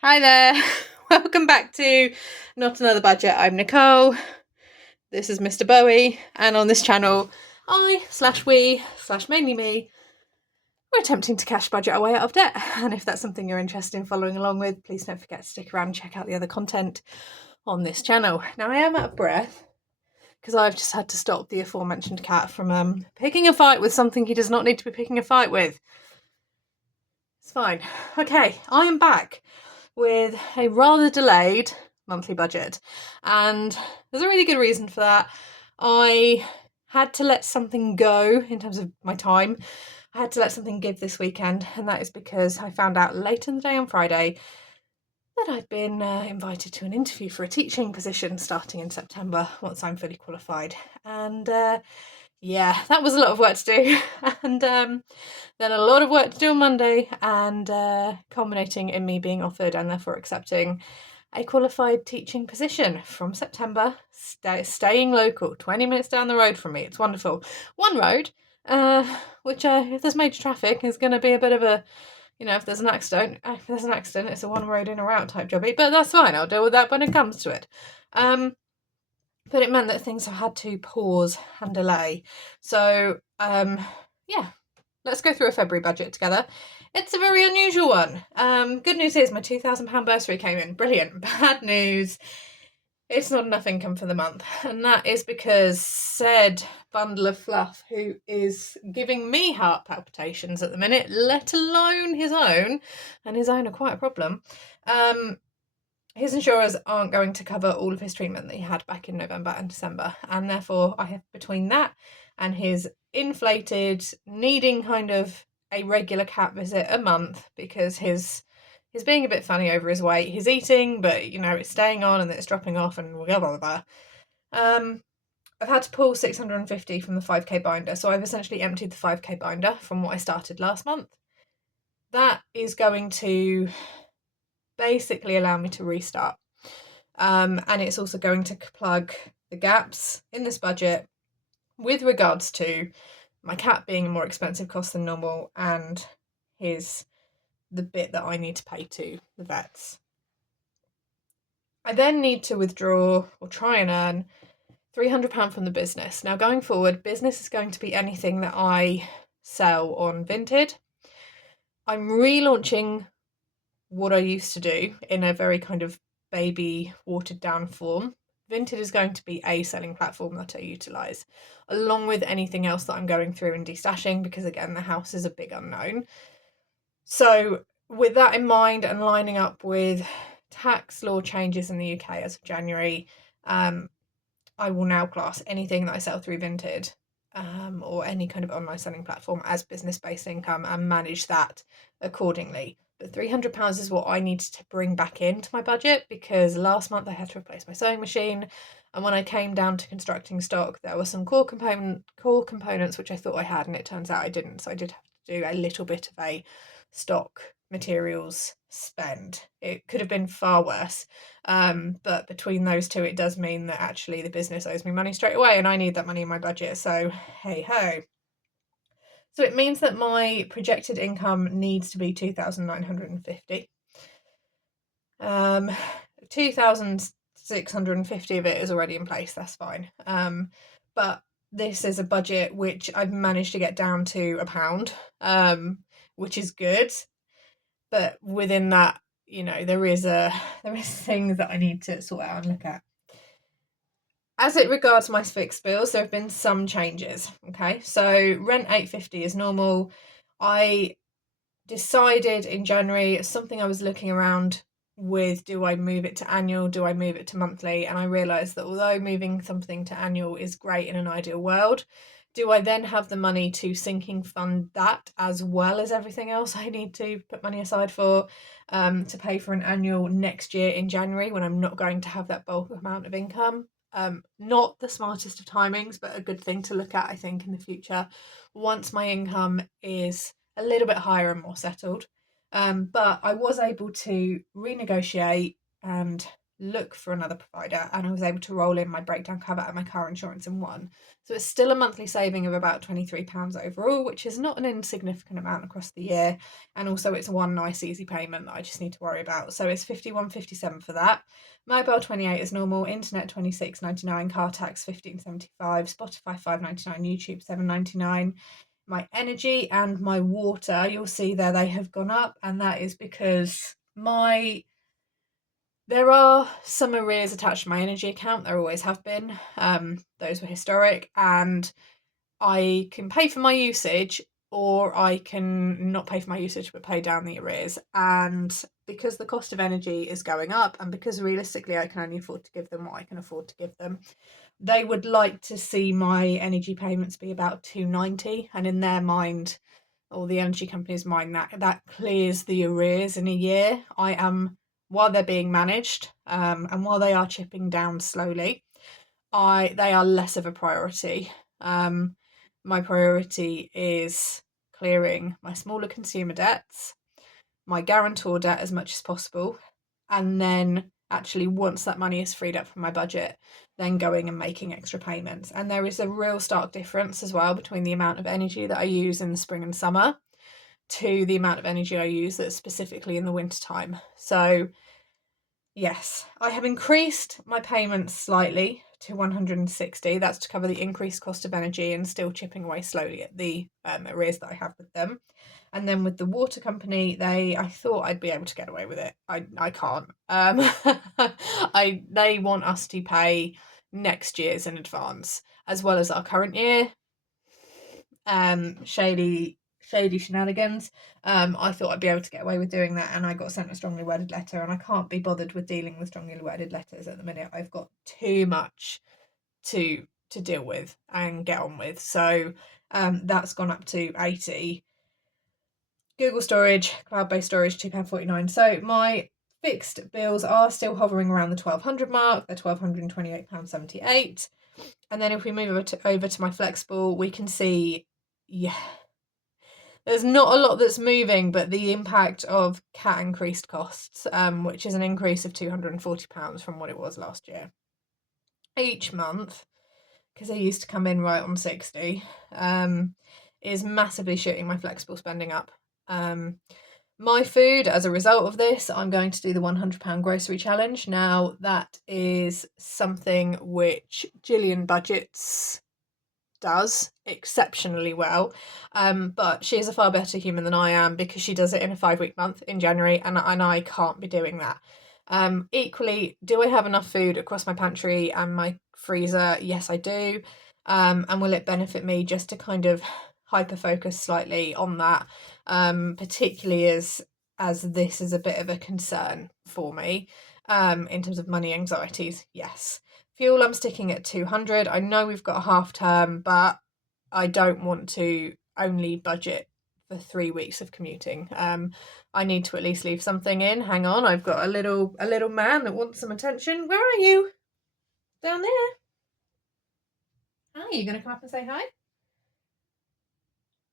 Hi there, welcome back to Not Another Budget. I'm Nicole, this is Mr. Bowie, and on this channel, we/mainly me, we're attempting to cash budget our way out of debt. And if that's something you're interested in following along with, please don't forget to stick around and check out the other content on this channel. Now, I am out of breath because I've just had to stop the aforementioned cat from picking a fight with something he does not need to be picking a fight with. It's fine. Okay, I am back with a rather delayed monthly budget, and there's a really good reason for that. I had to let something go in terms of my time. I had to let something give this weekend, and that is because I found out late in the day on Friday that I'd been invited to an interview for a teaching position starting in September once I'm fully qualified. And yeah, that was a lot of work to do. And then a lot of work to do on Monday, and culminating in me being offered and therefore accepting a qualified teaching position from September, staying local, 20 minutes down the road from me. It's wonderful. One road, which if there's major traffic is going to be a bit of a, if there's an accident, it's a one road in or out type jobby, but that's fine. I'll deal with that when it comes to it. But it meant that things have had to pause and delay. So, yeah, let's go through a February budget together. It's a very unusual one. Good news is my £2,000 bursary came in. Brilliant. Bad news, it's not enough income for the month. And that is because said bundle of fluff, who is giving me heart palpitations at the minute, let alone his own, and his own are quite a problem, his insurers aren't going to cover all of his treatment that he had back in November and December. And therefore, I have, between that and his inflated, needing kind of a regular cat visit a month because he's being a bit funny over his weight. He's eating, but it's staying on and then it's dropping off and blah blah blah. I've had to pull 650 from the 5k binder, so I've essentially emptied the 5k binder from what I started last month. That is going to basically allow me to restart. And it's also going to plug the gaps in this budget with regards to my cat being a more expensive cost than normal and the bit that I need to pay to the vets. I then need to withdraw or try and earn £300 from the business. Now, going forward, business is going to be anything that I sell on Vinted. I'm relaunching what I used to do in a very kind of baby, watered down form. Vinted is going to be a selling platform that I utilise, along with anything else that I'm going through and destashing, because again, the house is a big unknown. So with that in mind and lining up with tax law changes in the UK as of January, I will now class anything that I sell through Vinted or any kind of online selling platform as business-based income and manage that accordingly. But £300 is what I needed to bring back into my budget, because last month I had to replace my sewing machine, and when I came down to constructing stock, there were some core components which I thought I had, and it turns out I didn't. So I did have to do a little bit of a stock materials spend. It could have been far worse, but between those two, it does mean that actually the business owes me money straight away, and I need that money in my budget. So hey ho. So it means that my projected income needs to be 2,950. 2,650 of it is already in place. That's fine. But this is a budget which I've managed to get down to £1, which is good. But within that, there is things that I need to sort out and look at. As it regards my fixed bills, there have been some changes. Okay, so rent £850 is normal. I decided in January, something I was looking around with, do I move it to annual, do I move it to monthly? And I realised that although moving something to annual is great in an ideal world, do I then have the money to sinking fund that as well as everything else I need to put money aside for, to pay for an annual next year in January when I'm not going to have that bulk amount of income? Not the smartest of timings, but a good thing to look at, I think, in the future once my income is a little bit higher and more settled. But I was able to renegotiate and look for another provider, and I was able to roll in my breakdown cover and my car insurance in one. So it's still a monthly saving of about £23 overall, which is not an insignificant amount across the year. And also it's one nice easy payment that I just need to worry about. So it's £51.57 for that. Mobile 28 as normal, internet 26.99, car tax 15.75, Spotify 5.99, YouTube 7.99. My energy and my water, you'll see there they have gone up, and that is because there are some arrears attached to my energy account. There always have been. Those were historic, and I can pay for my usage, or I can not pay for my usage but pay down the arrears. And because the cost of energy is going up, and because realistically I can only afford to give them what I can afford to give them, they would like to see my energy payments be about £290, and in their mind, or the energy company's mind, that clears the arrears in a year. While they're being managed, and while they are chipping down slowly, they are less of a priority. My priority is clearing my smaller consumer debts, my guarantor debt as much as possible, and then actually once that money is freed up from my budget, then going and making extra payments. And there is a real stark difference as well between the amount of energy that I use in the spring and summer to the amount of energy I use that's specifically in the winter time. So yes, I have increased my payments slightly to 160. That's to cover the increased cost of energy and still chipping away slowly at the arrears that I have with them. And then with the water company, I thought I'd be able to get away with it. I can't. They want us to pay next year's in advance, as well as our current year. Shady shenanigans. I thought I'd be able to get away with doing that, and I got sent a strongly worded letter, and I can't be bothered with dealing with strongly worded letters at the minute. I've got too much to deal with and get on with. So that's gone up to 80. Google storage, cloud-based storage, £2.49. So my fixed bills are still hovering around the £1,200 mark. They're £1,228.78. And then if we move over to my flexible, we can see, there's not a lot that's moving, but the impact of CAT increased costs, which is an increase of £240 from what it was last year. Each month, because they used to come in right on 60, is massively shooting my flexible spending up. My food, as a result of this, I'm going to do the £100 grocery challenge. Now, that is something which Gillian Budgets does exceptionally well, but she is a far better human than I am, because she does it in a 5-week month in January, and I can't be doing that. Equally, do I have enough food across my pantry and my freezer? Yes, I do. And will it benefit me just to kind of hyper focus slightly on that, particularly as this is a bit of a concern for me, in terms of money anxieties? Yes. Fuel, I'm sticking at 200. I know we've got a half term, but I don't want to only budget for 3 weeks of commuting. I need to at least leave something in. Hang on, I've got a little man that wants some attention. Where are you? Down there. Hi, you gonna come up and say hi?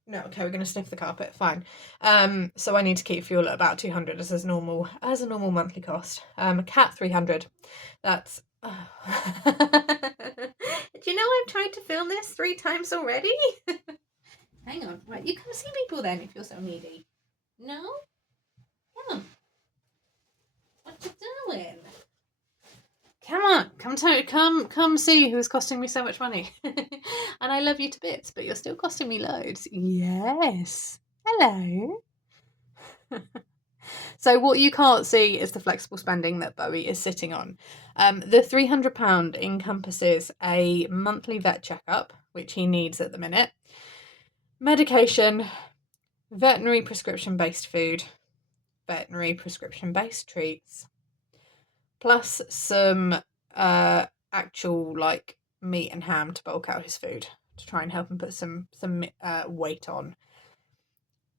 No, okay, we're gonna sniff the carpet. Fine. So I need to keep fuel at about 200 as a normal monthly cost. Cat 300. That's. Do you know I've tried to film this 3 times already? Hang on. Right, you come see people then if you're so needy. No? Come on. What you doing? Come on, come see who's costing me so much money. And I love you to bits, but you're still costing me loads. Yes. Hello. So what you can't see is the flexible spending that Bowie is sitting on. The £300 encompasses a monthly vet checkup, which he needs at the minute, medication, veterinary prescription-based food, veterinary prescription-based treats, plus some actual like meat and ham to bulk out his food to try and help him put some weight on.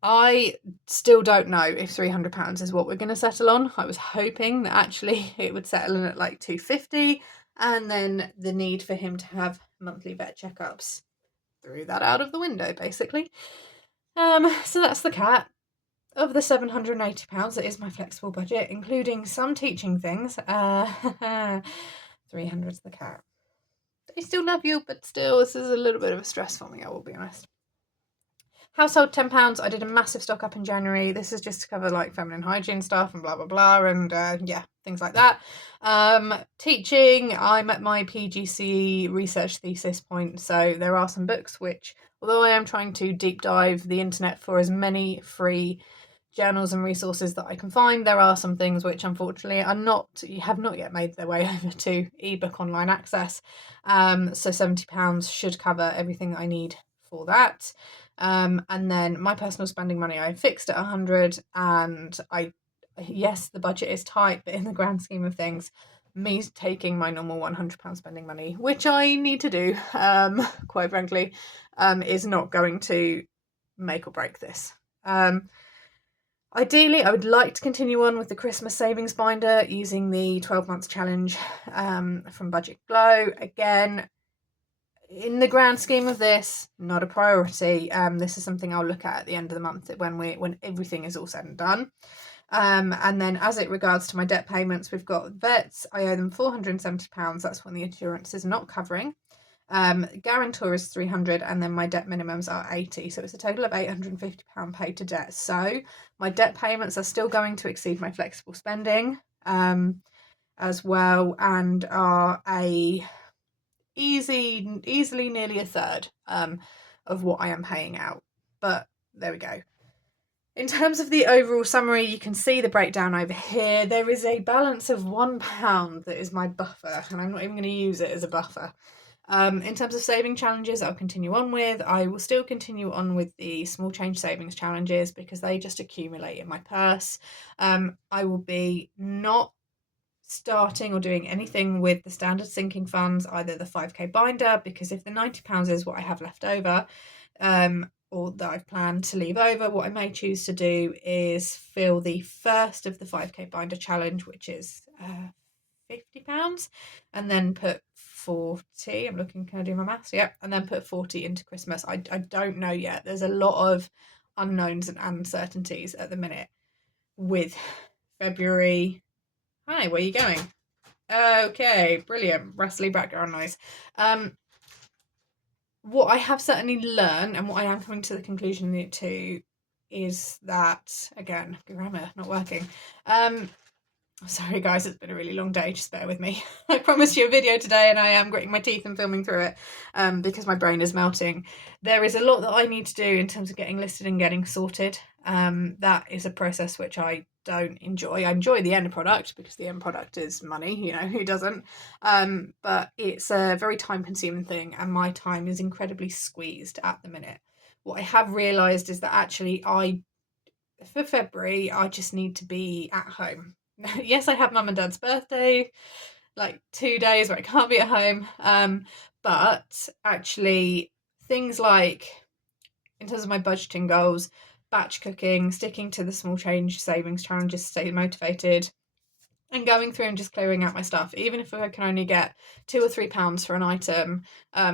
I still don't know if £300 is what we're going to settle on. I was hoping that actually it would settle in at like £250, and then the need for him to have monthly vet checkups threw that out of the window, basically. So that's the cat. of the £780 that is my flexible budget, including some teaching things, 300's the cat. I still love you, but still, this is a little bit of a stress for me, I will be honest. Household £10. I did a massive stock up in January. This is just to cover like feminine hygiene stuff and blah blah blah, and yeah, things like that. Teaching, I'm at my PGCE research thesis point, so there are some books which, although I am trying to deep dive the internet for as many free journals and resources that I can find, there are some things which unfortunately have not yet made their way over to ebook online access. So £70 should cover everything that I need for that. And then my personal spending money, I fixed at 100, and yes, the budget is tight, but in the grand scheme of things, me taking my normal £100 spending money, which I need to do, quite frankly, is not going to make or break this. Ideally, I would like to continue on with the Christmas savings binder using the 12 months challenge from Budget Glow. Again, in the grand scheme of this, not a priority. This is something I'll look at the end of the month when everything is all said and done. And then as it regards to my debt payments, we've got vets. I owe them £470. That's when the insurance is not covering. Guarantor is 300, and then my debt minimums are 80, so it's a total of £850 paid to debt. So my debt payments are still going to exceed my flexible spending as well, and are easily nearly a third of what I am paying out. But there we go. In terms of the overall summary, you can see the breakdown over here. There is a balance of £1 that is my buffer, and I'm not even going to use it as a buffer. In terms of saving challenges, I'll continue on with. I will still continue on with the small change savings challenges because they just accumulate in my purse. I will be not starting or doing anything with the standard sinking funds, either the 5k binder, because if the £90 is what I have left over, or that I've planned to leave over, what I may choose to do is fill the first of the 5k binder challenge, which is £50, and then put 40, I'm looking, can I do my maths? Yeah, and then put 40 into Christmas. I don't know yet. There's a lot of unknowns and uncertainties at the minute with February. Hi, where are you going? Okay, brilliant. Rustly background noise. What I have certainly learned, and what I am coming to the conclusion to, is that, again, grammar not working. Sorry guys, it's been a really long day, just bear with me. I promised you a video today and I am gritting my teeth and filming through it because my brain is melting. There is a lot that I need to do in terms of getting listed and getting sorted. That is a process which I don't enjoy. I enjoy the end product because the end product is money, you know, who doesn't? But it's a very time consuming thing and my time is incredibly squeezed at the minute. What I have realised is that actually for February, I just need to be at home. Yes, I have mum and dad's birthday, like 2 days where I can't be at home. But actually things like, in terms of my budgeting goals, batch cooking, sticking to the small change savings challenges to stay motivated, and going through and just clearing out my stuff. Even if I can only get £2 or £3 for an item,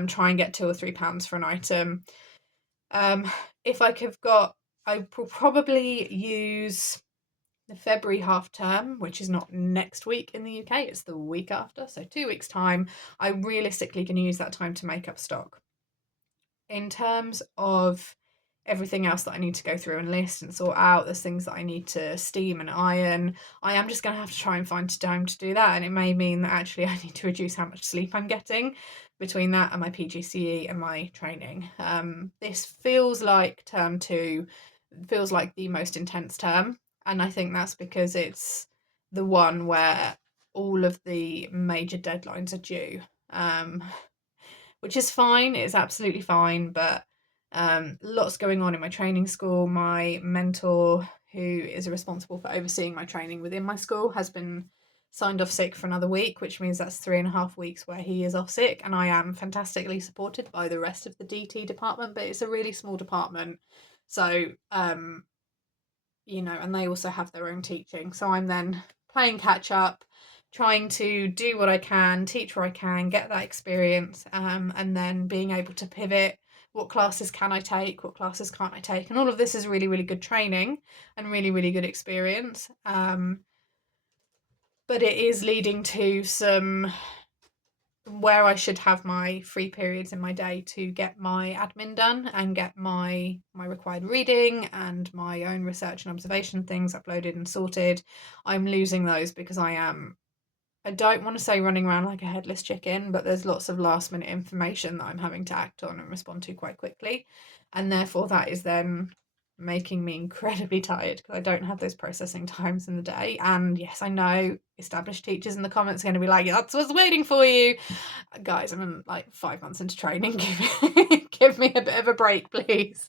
try and get £2 or £3 for an item. If I will probably use the February half term, which is not next week in the UK, it's the week after, so 2 weeks time. I'm realistically going to use that time to make up stock. In terms of everything else that I need to go through and list and sort out, there's things that I need to steam and iron. I am just going to have to try and find time to do that, and it may mean that actually I need to reduce how much sleep I'm getting between that and my PGCE and my training. This feels like term 2 feels like the most intense term, and I think that's because it's the one where all of the major deadlines are due, which is fine. It's absolutely fine, but lots going on in my training school. My mentor, who is responsible for overseeing my training within my school, has been signed off sick for another week, which means that's 3.5 weeks where he is off sick, and I am fantastically supported by the rest of the DT department, but it's a really small department, so you know, and they also have their own teaching, so I'm then playing catch up, trying to do what I can, teach where I can, get that experience, and then being able to pivot what classes can I take, what classes can't I take, and all of this is really, really good training and really, really good experience. But it is leading to some where I should have my free periods in my day to get my admin done and get my required reading and my own research and observation things uploaded and sorted. I'm losing those because I don't want to say running around like a headless chicken, but there's lots of last minute information that I'm having to act on and respond to quite quickly. And therefore that is then making me incredibly tired because I don't have those processing times in the day. And yes, I know established teachers in the comments are going to be like, that's what's waiting for you. Guys, I'm like 5 months into training. Give me a bit of a break, please.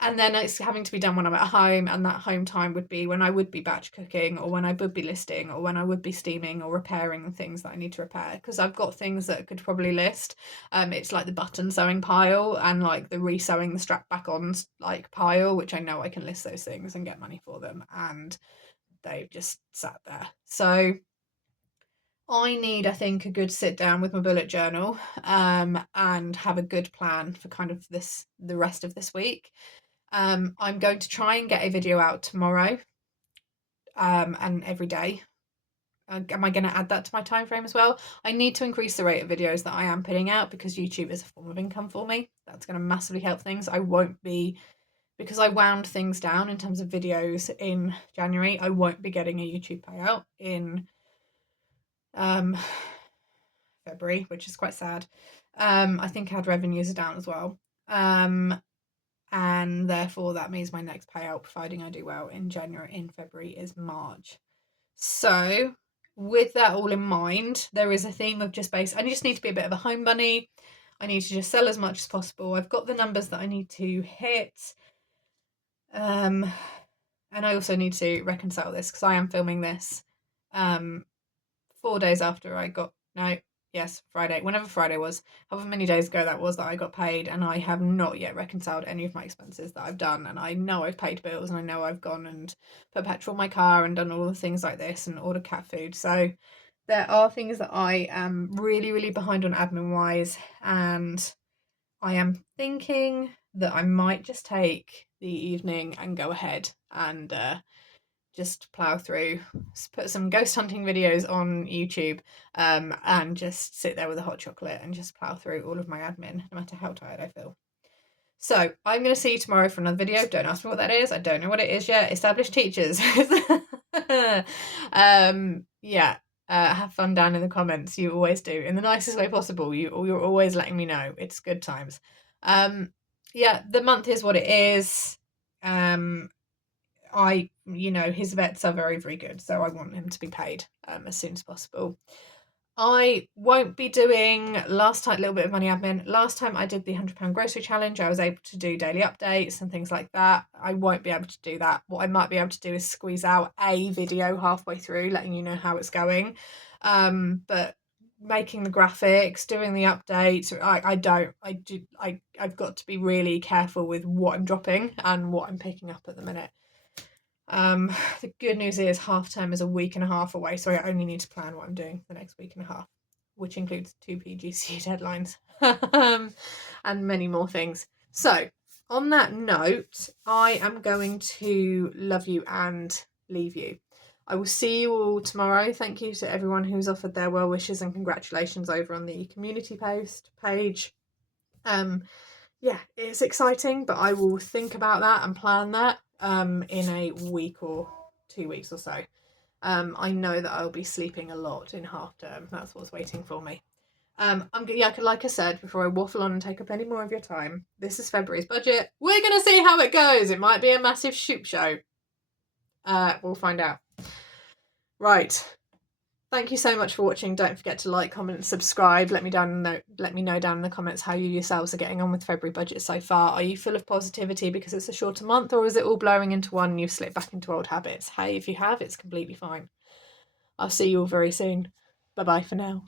And then it's having to be done when I'm at home, and that home time would be when I would be batch cooking, or when I would be listing, or when I would be steaming or repairing the things that I need to repair, because I've got things that I could probably list. It's like the button sewing pile and like the re-sewing the strap back on like pile, which I know I can list those things and get money for them, and they've just sat there. So I need, I think, a good sit down with my bullet journal and have a good plan for kind of the rest of this week. I'm going to try and get a video out tomorrow and every day. Am I going to add that to my time frame as well? I need to increase the rate of videos that I am putting out because YouTube is a form of income for me. That's going to massively help things. I won't be, because I wound things down in terms of videos in January, I won't be getting a YouTube payout in February, which is quite sad. I think ad revenues are down as well. And therefore that means my next payout, providing I do well in February, is March. So with that all in mind, there is a theme of I just need to be a bit of a home bunny. I need to just sell as much as possible. I've got the numbers that I need to hit. And I also need to reconcile this because I am filming this 4 days after I got, Friday, whenever Friday was, however many days ago that was that I got paid, and I have not yet reconciled any of my expenses that I've done. And I know I've paid bills, and I know I've gone and put petrol in my car and done all the things like this and ordered cat food. So there are things that I am really, really behind on admin wise, and I am thinking that I might just take the evening and go ahead and just plow through, put some ghost hunting videos on YouTube, and just sit there with a hot chocolate and just plow through all of my admin, no matter how tired I feel. So I'm going to see you tomorrow for another video. Don't ask me what that is. I don't know what it is yet. Established teachers. Have fun down in the comments. You always do, in the nicest way possible. You're always letting me know. It's good times. The month is what it is. His vets are very, very good, so I want him to be paid as soon as possible. I won't be doing last time, a little bit of money admin. Last time I did the £100 grocery challenge, I was able to do daily updates and things like that. I won't be able to do that. What I might be able to do is squeeze out a video halfway through, letting you know how it's going. But making the graphics, doing the updates, I've got to be really careful with what I'm dropping and what I'm picking up at the minute. The good news is half term is a week and a half away, so I only need to plan what I'm doing the next week and a half, which includes 2 PGCE deadlines and many more things. So on that note, I am going to love you and leave you. I will see you all tomorrow. Thank you to everyone who's offered their well wishes and congratulations over on the community post page. It's exciting, but I will think about that and plan that in a week or 2 weeks or so. I know that I'll be sleeping a lot in half term. That's what's waiting for me. Like I said, before I waffle on and take up any more of your time, this is February's budget. We're going to see how it goes. It might be a massive shoot show. We'll find out. Right. Thank you so much for watching. Don't forget to like, comment, and subscribe. Let me know down in the comments how you yourselves are getting on with February budget so far. Are you full of positivity because it's a shorter month, or is it all blurring into one and you've slipped back into old habits? Hey, if you have, it's completely fine. I'll see you all very soon. Bye-bye for now.